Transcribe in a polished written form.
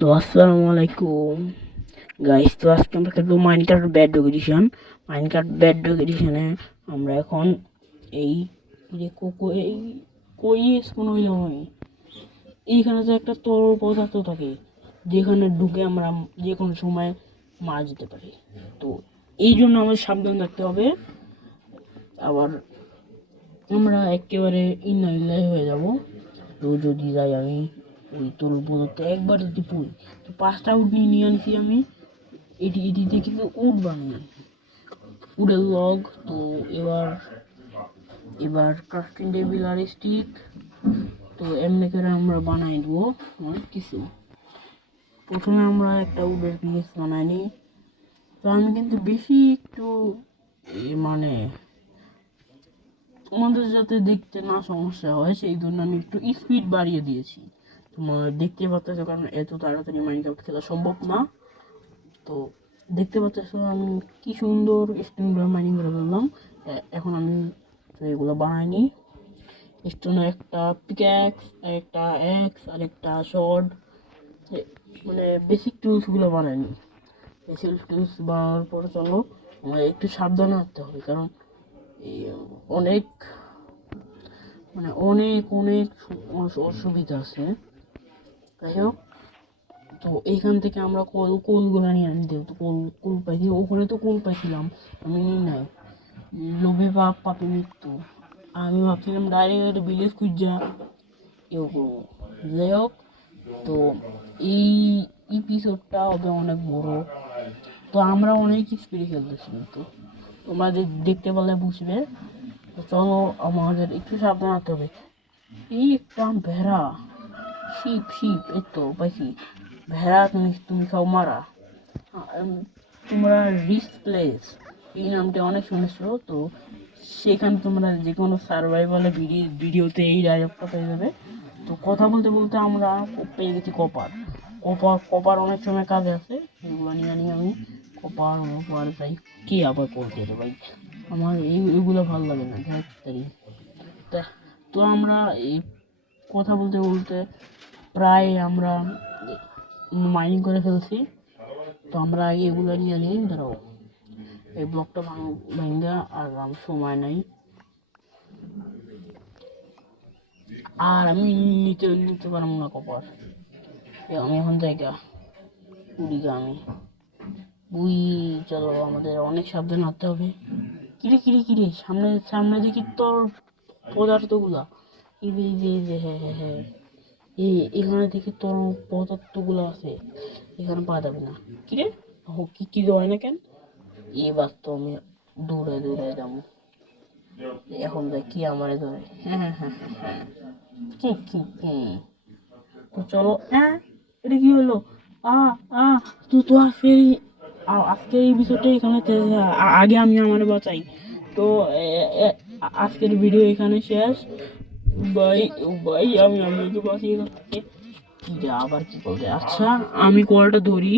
তো আসসালামু আলাইকুম গাইস। তো আজকে আমরা খেলবো Minecraft bedrock edition. Minecraft bedrock এডিশনে আমরা এখন এই যে এই কই স্পন হইল হয়, এইখানে তো একটা তরল পদার্থ থাকে যেখানে ঢুকে আমরা যে কোনো সময় মারা যেতে পারি। তো এই জন্য আমাদের সাবধান থাকতে হবে। আবার আমরা একেবারে ইনাইলাই হয়ে যাব। তো যদি যাই আমি ওই তরল পদার্থ একবার যদি পড়ি, তো 5টা উড নিয়ে আনছি আমি। এটিতে কিন্তু উড বানাই, উডের লগ। তো এবার এবার ক্রাফটিং টেবিল আর স্টিক, তো এমনি করে আমরা বানাই দেবো অনেক কিছু। প্রথমে আমরা একটা উডের পিস বানাই নিই। তো আমি কিন্তু বেশি একটু মানে তোমাদের যাতে দেখতে না সমস্যা হয় সেই জন্য আমি একটু স্পিড বাড়িয়ে দিয়েছি। তোমার দেখতে পাচ্ছ, কারণ এত তাড়াতাড়ি মাইনক্রাফট খেলা সম্ভব না। তো দেখতে পাচ্ছ আমি কি সুন্দর স্টোনগুলো মাইনিং করে ফেললাম। এখন আমি এগুলো বানাইনি। স্টোনে একটা পিক্যাক্স, একটা এক্স আর একটা শর্ট, মানে বেসিক টুলসগুলো বানাইনি। বেসিক টুলস বানানোর পরে চলো আমার একটু সাবধানে রাখতে হবে, কারণ এই অনেক মানে অনেক অনেক অসুবিধা আছে। যাই হোক, তো এইখান থেকে আমরা কোলগুলো নিয়ে আনি, যেহেতু কোল পাইছি, ওখানে তো কোল পাইছিলাম আমি নিই নাই। লোভে পাপ পাপে মৃত্যু। আমি ভাবছিলাম ডাইরেক্ট ভিলেজ খুঁজা এও করবো। যাই হোক, তো এই এপিসোডটা হবে অনেক বড়। তো আমরা অনেক স্পিডে খেলতেছি, কিন্তু তোমরা দেখতে পেলে বুঝবে। তো চলো আমাদের একটু সাবধান হতে হবে। এই একটা ভেড়া, শিপ শিপ, এই তো পাইছি ভেড়া। তুমি খাও মারা। তোমরা রিস্ক প্লেস এই নামটা অনেক শুনেছো। তো সেখানে তোমরা যে কোনো সার্ভাইভালে ভিডিওতে এই ডায়লগটা পেয়ে যাবে। তো কথা বলতে বলতে আমরা পেয়ে গেছি কপার। কপার অনেক সময় কাজে আছে, এগুলো নিয়ে আনি আমি। কপার যাই কি আবার বলতে রে ভাই, আমার এইগুলো ভালো লাগে না। তো আমরা এই কথা বলতে বলতে প্রায় আমরা মাইনিং করে ফেলছি। তো আমরা আগে এগুলো নিয়ে নিই। ধরো এই ব্লকটা ভাঙ্গা, আর আমার সময় নাই, আর আমি নিতে পারবো না কপার। আমি এখন জায়গা উড়িগা আমি বুই। চলো আমাদের অনেক সাবধান হতে হবে। কিরে কিরে কিরে, সামনে সামনে দেখি তোর পদার্থগুলা। এই যে হ্যাঁ হ্যাঁ হ্যাঁ, এখানে দেখি তোর পদার্থগুলো আছে, এখানে পাওয়া যাবে না। কিরে কি হয় না কেন? এবার তো আমি দূরে দূরে যাবো। এখন দেখ কি আমারে ধরে। হ্যাঁ হ্যাঁ হ্যাঁ হ্যাঁ হ্যাঁ, কি তো চলো। হ্যাঁ, এটা কি হলো? আ আ তুই তো আজকের এই বিষয়টা এখানে আগে আমি আমার বাঁচাই। তো আজকের ভিডিও এখানে শেষ। ভাই ভাই, আমি ওকে বাঁচিয়ে থাকতে কি আবার কি করবে। আচ্ছা, আমি কলটা ধরি।